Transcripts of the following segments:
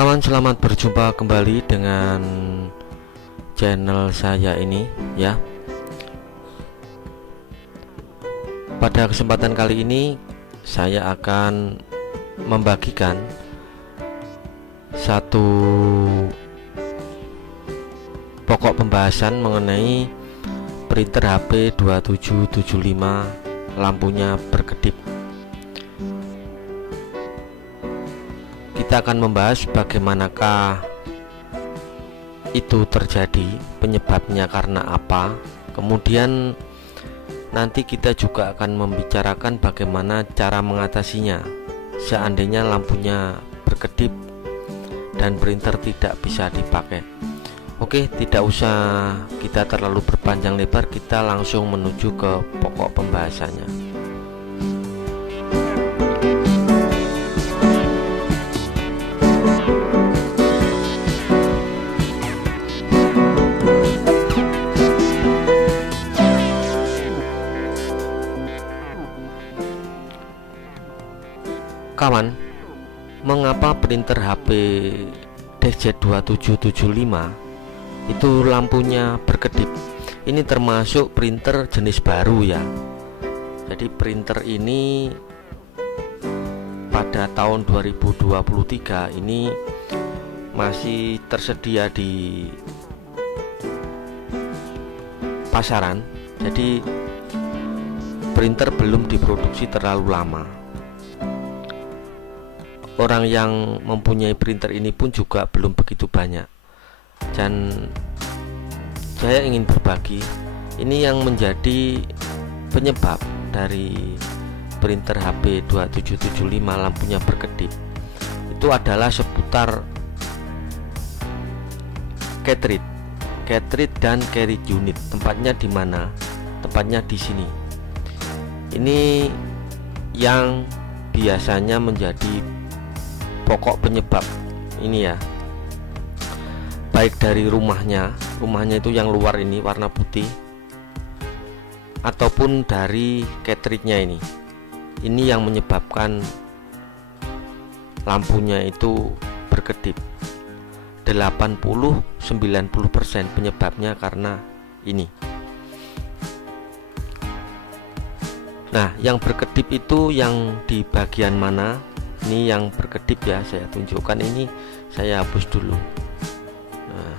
Kawan, selamat berjumpa kembali dengan channel saya ini ya. Pada kesempatan kali ini saya akan membagikan satu pokok pembahasan mengenai printer HP 2775 lampunya berkedip. Kita akan membahas bagaimanakah itu terjadi, penyebabnya karena apa. Kemudian nanti kita juga akan membicarakan bagaimana cara mengatasinya seandainya lampunya berkedip dan printer tidak bisa dipakai. Oke, tidak usah kita terlalu berpanjang lebar, kita langsung menuju ke pokok pembahasannya. Kawan, mengapa printer HP DZ2775 itu lampunya berkedip? Ini termasuk printer jenis baru ya. Jadi printer ini pada tahun 2023 ini masih tersedia di pasaran. Jadi printer belum diproduksi terlalu lama. Orang yang mempunyai printer ini pun juga belum begitu banyak. Dan saya ingin berbagi, ini yang menjadi penyebab dari printer HP 2775 lampunya berkedip itu adalah seputar cartridge dan carriage unit. Tempatnya di mana? Tempatnya di sini. Ini yang biasanya menjadi pokok penyebab ini ya, baik dari rumahnya itu yang luar ini warna putih, ataupun dari cartridge-nya ini yang menyebabkan lampunya itu berkedip. 80-90% penyebabnya karena ini. Nah, yang berkedip itu yang di bagian mana? Ini yang berkedip ya, saya tunjukkan. Ini saya hapus dulu. Nah,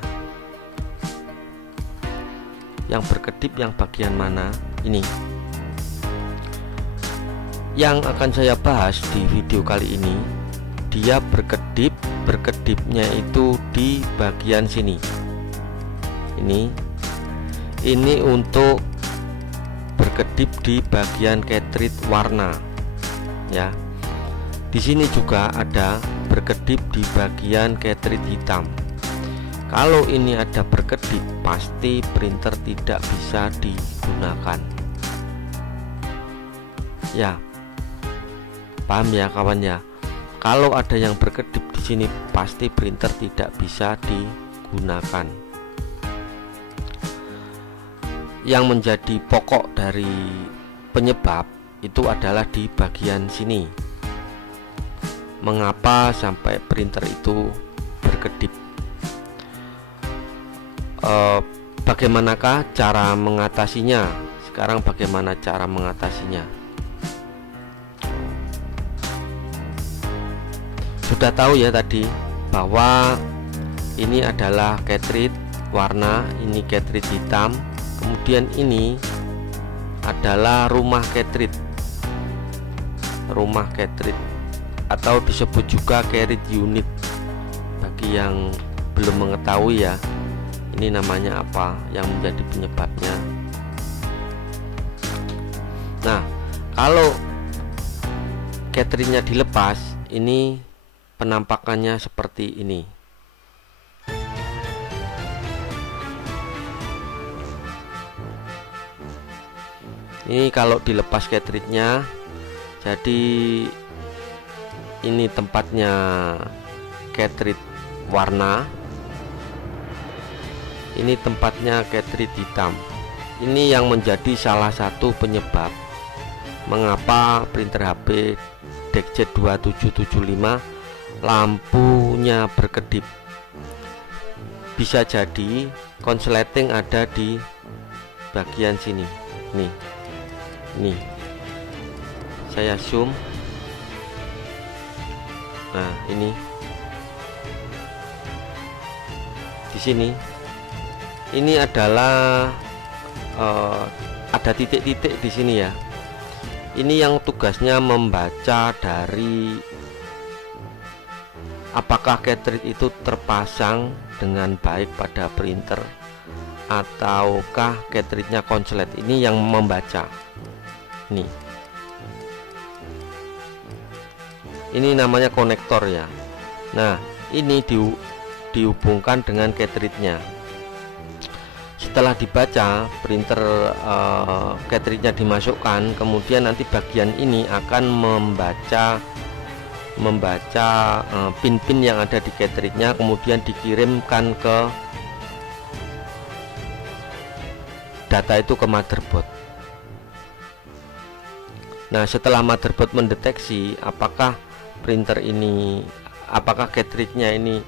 yang berkedip yang bagian mana? Ini yang akan saya bahas di video kali ini. Dia berkedipnya itu di bagian sini. Ini untuk berkedip di bagian cartridge warna ya. Di sini juga ada berkedip di bagian cartridge hitam. Kalau ini ada berkedip, pasti printer tidak bisa digunakan. Ya, paham ya kawan ya? Kalau ada yang berkedip di sini, pasti printer tidak bisa digunakan. Yang menjadi pokok dari penyebab itu adalah di bagian sini. Mengapa sampai printer itu berkedip? Bagaimanakah cara mengatasinya? Sekarang bagaimana cara mengatasinya? Sudah tahu ya tadi bahwa ini adalah cartridge warna, ini cartridge hitam, kemudian ini adalah rumah cartridge atau disebut juga carriage unit. Bagi yang belum mengetahui ya, ini namanya apa yang menjadi penyebabnya. Nah, kalau cartridge-nya dilepas, ini penampakannya seperti ini. Ini kalau dilepas cartridge-nya, jadi ini tempatnya cartridge warna, ini tempatnya cartridge hitam. Ini yang menjadi salah satu penyebab mengapa printer HP DZ2775 lampunya berkedip. Bisa jadi konsleting ada di bagian sini. Nih saya zoom. Nah, ini di sini ini adalah ada titik-titik di sini ya. Ini yang tugasnya membaca dari apakah cartridge itu terpasang dengan baik pada printer ataukah cartridge-nya konslet. Ini yang membaca. Ini namanya konektor ya. Nah, ini dihubungkan dengan cartridge-nya. Setelah dibaca, printer cartridge-nya dimasukkan, kemudian nanti bagian ini akan membaca pin-pin yang ada di cartridge-nya, kemudian dikirimkan ke data itu ke motherboard. Nah, setelah motherboard mendeteksi apakah cartridge-nya ini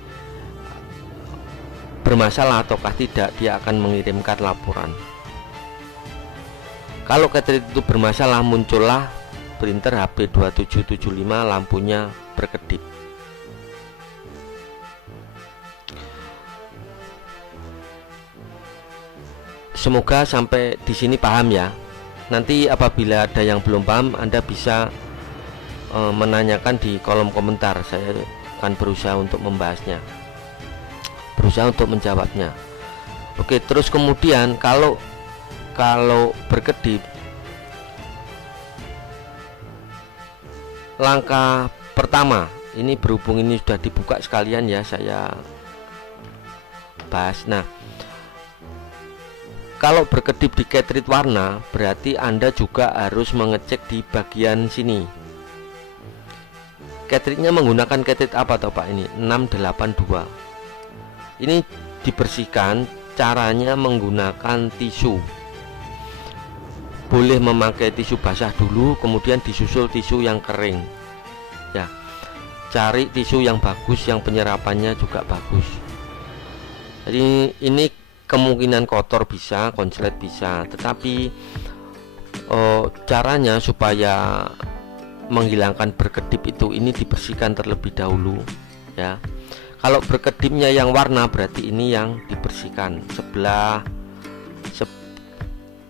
bermasalah ataukah tidak, dia akan mengirimkan laporan. Kalau cartridge itu bermasalah, muncullah printer HP2775 lampunya berkedip. Semoga sampai di sini paham ya. Nanti apabila ada yang belum paham, Anda bisa menanyakan di kolom komentar. Saya akan berusaha untuk membahasnya, berusaha untuk menjawabnya. Oke, terus kemudian kalau berkedip, langkah pertama ini berhubung ini sudah dibuka sekalian ya, saya bahas. Nah, kalau berkedip di cartridge warna, berarti Anda juga harus mengecek di bagian sini. Cartridge-nya menggunakan cartridge apa toh Pak? Ini 682. Ini dibersihkan, caranya menggunakan tisu. Boleh memakai tisu basah dulu, kemudian disusul tisu yang kering ya. Cari tisu yang bagus, yang penyerapannya juga bagus. Jadi ini kemungkinan kotor bisa, konslet bisa, tetapi caranya supaya menghilangkan berkedip itu ini dibersihkan terlebih dahulu ya. Kalau berkedipnya yang warna, berarti ini yang dibersihkan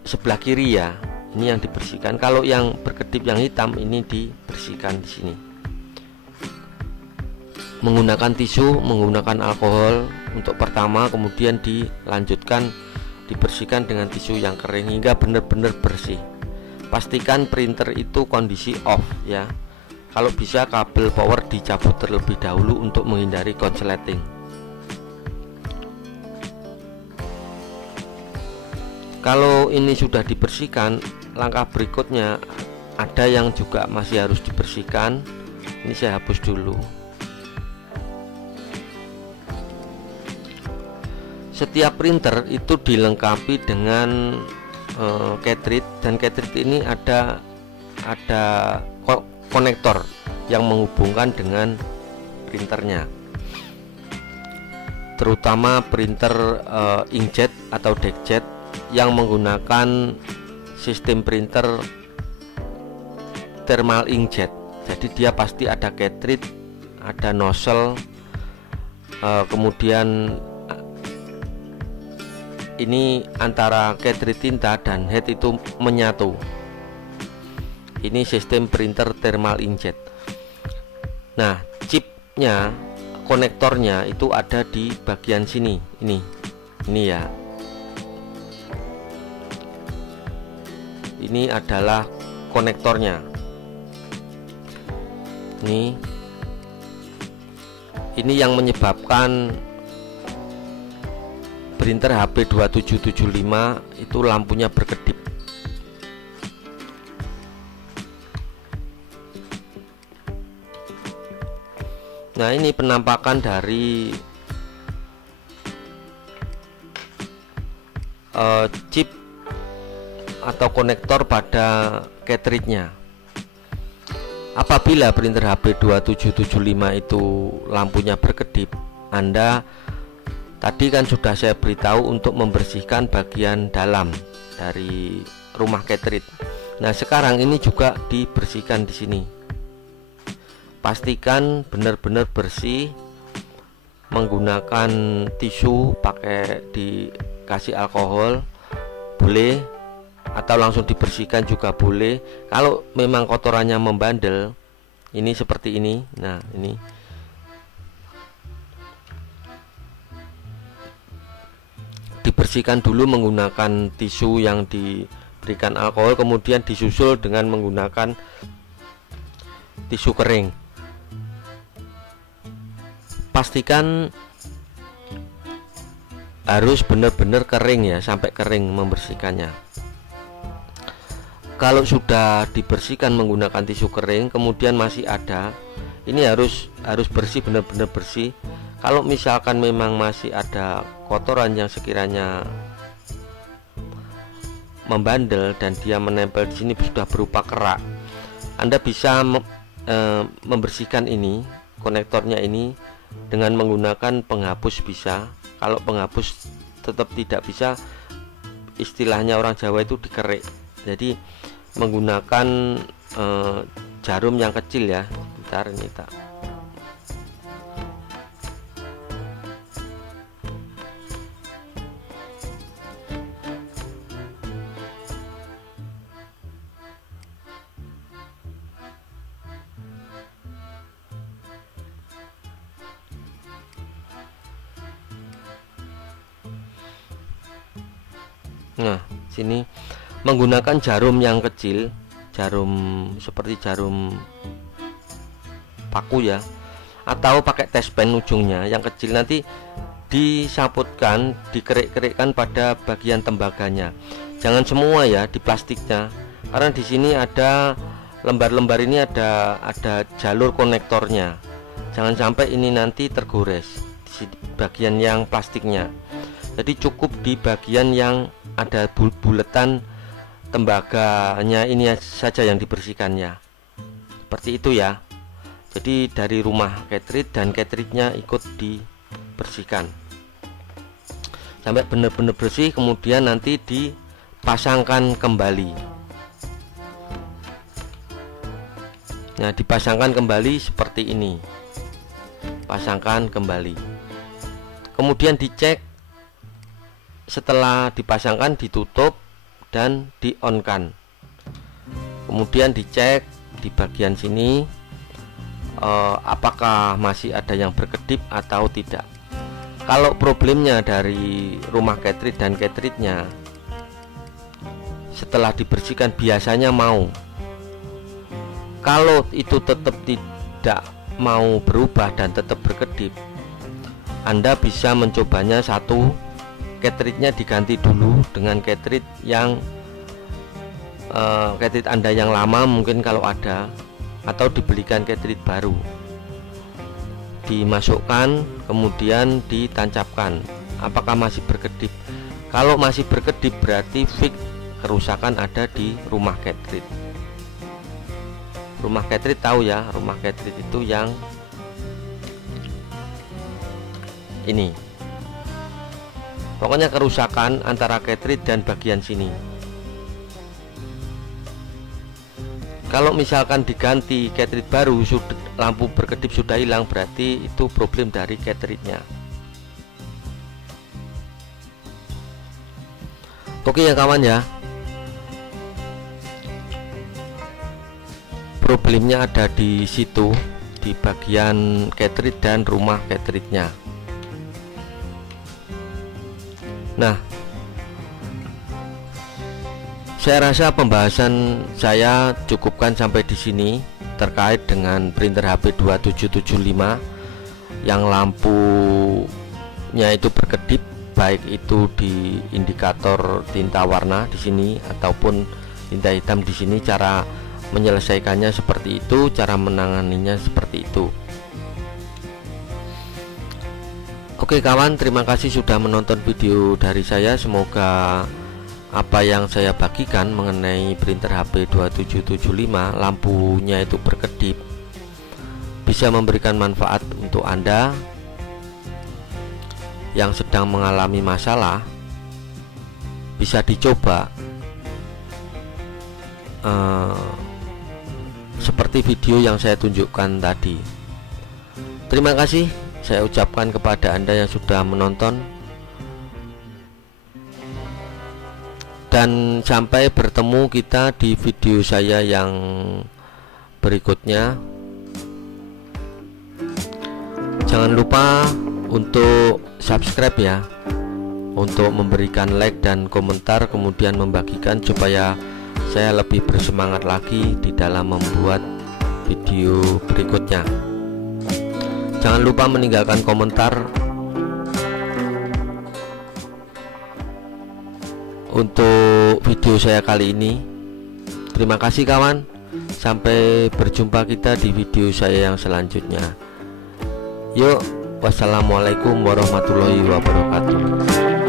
sebelah kiri ya, ini yang dibersihkan. Kalau yang berkedip yang hitam, ini dibersihkan di sini menggunakan tisu, menggunakan alkohol untuk pertama, kemudian dilanjutkan dibersihkan dengan tisu yang kering hingga benar-benar bersih. Pastikan printer itu kondisi off ya. Kalau bisa kabel power dicabut terlebih dahulu untuk menghindari konsleting. Kalau ini sudah dibersihkan, langkah berikutnya ada yang juga masih harus dibersihkan. Ini saya hapus dulu. Setiap printer itu dilengkapi dengan cartridge, dan cartridge ini ada konektor yang menghubungkan dengan printernya, terutama printer inkjet atau deckjet yang menggunakan sistem printer thermal inkjet. Jadi dia pasti ada cartridge, ada nozzle, kemudian ini antara cartridge tinta dan head itu menyatu. Ini sistem printer thermal inkjet. Nah, chipnya, konektornya itu ada di bagian sini. Ini ya. Ini adalah konektornya. Ini yang menyebabkan printer HP2775 itu lampunya berkedip. Nah, ini penampakan dari chip atau konektor pada cartridge-nya. Apabila printer HP 2775 itu lampunya berkedip, Anda tadi kan sudah saya beritahu untuk membersihkan bagian dalam dari rumah cartridge. Nah, sekarang ini juga dibersihkan di sini. Pastikan benar-benar bersih menggunakan tisu, pakai dikasih alkohol boleh, atau langsung dibersihkan juga boleh. Kalau memang kotorannya membandel, ini seperti ini. Nah, ini dibersihkan dulu menggunakan tisu yang diberikan alkohol, kemudian disusul dengan menggunakan tisu kering. Pastikan harus benar-benar kering ya, sampai kering membersihkannya. Kalau sudah dibersihkan menggunakan tisu kering kemudian masih ada, ini harus bersih, benar-benar bersih. Kalau misalkan memang masih ada kotoran yang sekiranya membandel dan dia menempel di sini sudah berupa kerak, Anda bisa membersihkan ini, konektornya ini dengan menggunakan penghapus bisa. Kalau penghapus tetap tidak bisa, istilahnya orang Jawa itu dikerik. Jadi menggunakan jarum yang kecil ya. Bentar, ini tak. Nah, sini menggunakan jarum yang kecil, jarum seperti jarum paku ya, atau pakai tespen ujungnya yang kecil, nanti disaputkan, dikerik-kerikkan pada bagian tembaganya. Jangan semua ya di plastiknya, karena di sini ada lembar-lembar, ini ada jalur konektornya. Jangan sampai ini nanti tergores di bagian yang plastiknya. Jadi cukup di bagian yang ada buletan tembaganya ini saja yang dibersihkannya. Seperti itu ya. Jadi dari rumah cartridge dan cartridge-nya ikut dibersihkan sampai benar-benar bersih, kemudian nanti dipasangkan kembali. Nah, dipasangkan kembali seperti ini. Pasangkan kembali. Kemudian dicek, setelah dipasangkan ditutup dan di-on-kan. Kemudian dicek di bagian sini apakah masih ada yang berkedip atau tidak. Kalau problemnya dari rumah cartridge dan cartridge-nya setelah dibersihkan biasanya mau. Kalau itu tetap tidak mau berubah dan tetap berkedip, Anda bisa mencobanya satu, cartridge-nya diganti dulu dengan cartridge yang cartridge Anda yang lama mungkin kalau ada, atau dibelikan cartridge baru, dimasukkan kemudian ditancapkan apakah masih berkedip. Kalau masih berkedip berarti fix kerusakan ada di rumah cartridge. Rumah cartridge tahu ya, rumah cartridge itu yang ini. Pokoknya kerusakan antara cartridge dan bagian sini. Kalau misalkan diganti cartridge baru, lampu berkedip sudah hilang, berarti itu problem dari cartridge-nya. Oke ya kawan ya, problemnya ada di situ, di bagian cartridge dan rumah cartridge-nya. Nah, saya rasa pembahasan saya cukupkan sampai di sini terkait dengan printer HP 2775 yang lampunya itu berkedip, baik itu di indikator tinta warna di sini ataupun tinta hitam di sini. Cara menyelesaikannya seperti itu, cara menanganinya seperti itu. Oke kawan, terima kasih sudah menonton video dari saya. Semoga apa yang saya bagikan mengenai printer HP 2775, lampunya itu berkedip, bisa memberikan manfaat untuk Anda yang sedang mengalami masalah. Bisa dicoba seperti video yang saya tunjukkan tadi. Terima kasih saya ucapkan kepada Anda yang sudah menonton, dan sampai bertemu kita di video saya yang berikutnya. Jangan lupa untuk subscribe ya, untuk memberikan like dan komentar, kemudian membagikan supaya saya lebih bersemangat lagi di dalam membuat video berikutnya. Jangan lupa meninggalkan komentar untuk video saya kali ini. Terima kasih kawan. Sampai berjumpa kita di video saya yang selanjutnya. Yuk, wassalamualaikum warahmatullahi wabarakatuh.